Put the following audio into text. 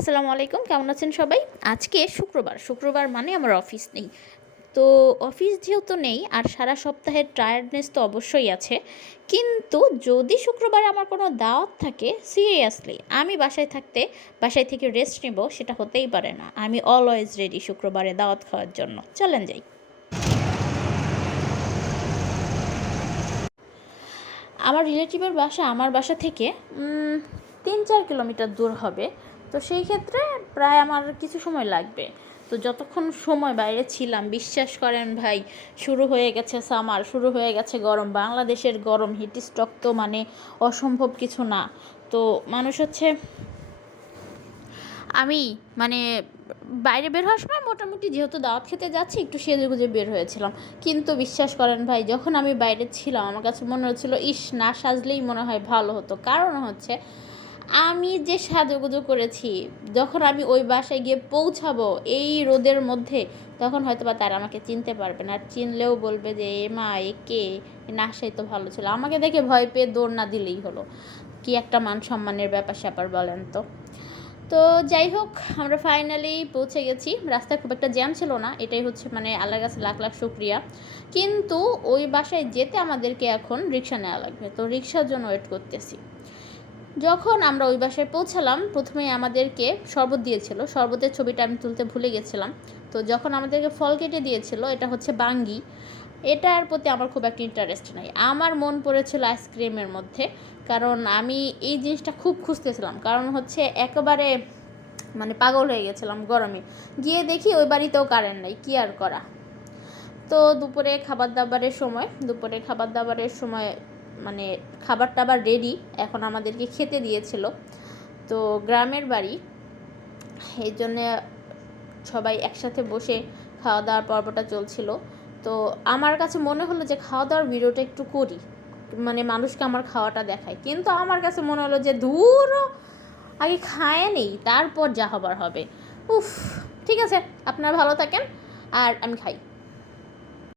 আসসালামু আলাইকুম, কেমন আছেন সবাই? আজকে শুক্রবার শুক্রবার মানে আমার অফিস নেই। তো অফিস যেহেতু নেই আর সারা সপ্তাহের টায়ার্ডনেস তো অবশ্যই আছে, কিন্তু যদি শুক্রবার আমার কোনো দাওয়াত থাকে সিরিয়াসলি আমি বাসায় থাকতে, বাসায় থেকে রেস্ট নেব, সেটা হতেই পারে না। আমি অলওয়েজ রেডি শুক্রবারে দাওয়াত খাওয়ার জন্য। চলেন যাই। আমার রিলেটিভের বাসা, আমার বাসা থেকে তিন চার কিলোমিটার দূর হবে। তো সেই ক্ষেত্রে প্রায় আমার কিছু সময় লাগবে। তো যতক্ষণ সময় বাইরে ছিলাম, বিশ্বাস করেন ভাই, শুরু হয়ে গেছে সামার, শুরু হয়ে গেছে গরম। বাংলাদেশের গরম হিট স্ট্রোক তো মানে অসম্ভব কিছু না। তো মানুষ হচ্ছে, আমি মানে বাইরে বের হওয়ার সময় মোটামুটি যেহেতু দাওয়াত খেতে যাচ্ছি, একটু সেজে গুজে বের হয়েছিলাম। কিন্তু বিশ্বাস করেন ভাই, যখন আমি বাইরে ছিলাম, আমার কাছে মনে হচ্ছিল, ইস, না সাজলেই মনে হয় ভালো হতো। কারণ হচ্ছে আমি যে সাজুগুজু করেছি, যখন আমি ওই বাসায় গিয়ে পৌঁছাবো এই রোদের মধ্যে, তখন হয়তো বা তারা আমাকে চিনতে পারবে না। আর চিনলেও বলবে যে, এ মা, এ কে? না নাসাই তো ভালো ছিল। আমাকে দেখে ভয় পেয়ে দৌড় না দিলেই হলো। কি একটা মান সম্মানের ব্যাপার স্যাপার বলেন তো। তো যাই হোক, আমরা ফাইনালি পৌঁছে গেছি। রাস্তায় খুব একটা জ্যাম ছিল না, এটাই হচ্ছে মানে আল্লাহর কাছে লাখ লাখ শুক্রিয়া। কিন্তু ওই বাসায় যেতে আমাদেরকে এখন রিক্সা নেওয়া লাগবে। তো রিক্সার জন্য ওয়েট করতেছি। যখন আমরা ওই বাসায় পৌঁছালাম প্রথমে আমাদেরকে শরবত দিয়েছিল। শরবতের ছবিটা আমি তুলতে ভুলে গেছিলাম। তো যখন আমাদেরকে ফল কেটে দিয়েছিল, এটা হচ্ছে বাঙ্গি। এটার প্রতি আমার খুব একটা ইন্টারেস্ট নাই। আমার মন পড়েছিল আইসক্রিমের মধ্যে। কারণ আমি এই জিনিসটা খুব খুঁজতেছিলাম। কারণ হচ্ছে একেবারে মানে পাগল হয়ে গেছিলাম গরমে। গিয়ে দেখি ওই বাড়িতেও কারেন্ট নাই, কী আর করা? তো দুপুরে খাবার দাবারের সময়, দুপুরে খাবার দাবারের সময় খাবার টাবার রেডি এখন আমাদেরকে খেতে দিয়েছিল। তো গ্রামের বাড়ি, এই জন্যে সবাই একসাথে বসে খাওয়া দাওয়ার পর্বটা চলছিল। তো আমার কাছে মনে হলো যে খাওয়া দাওয়ার ভিডিওটা একটু করি মানে মানুষকে আমার খাওয়াটা দেখায়। কিন্তু আমার কাছে মনে হলো যে দূর আগে খায় নেই, তারপর যা হবার হবে। উফ, ঠিক আছে, আপনারা ভালো থাকেন, আর আমি খাই।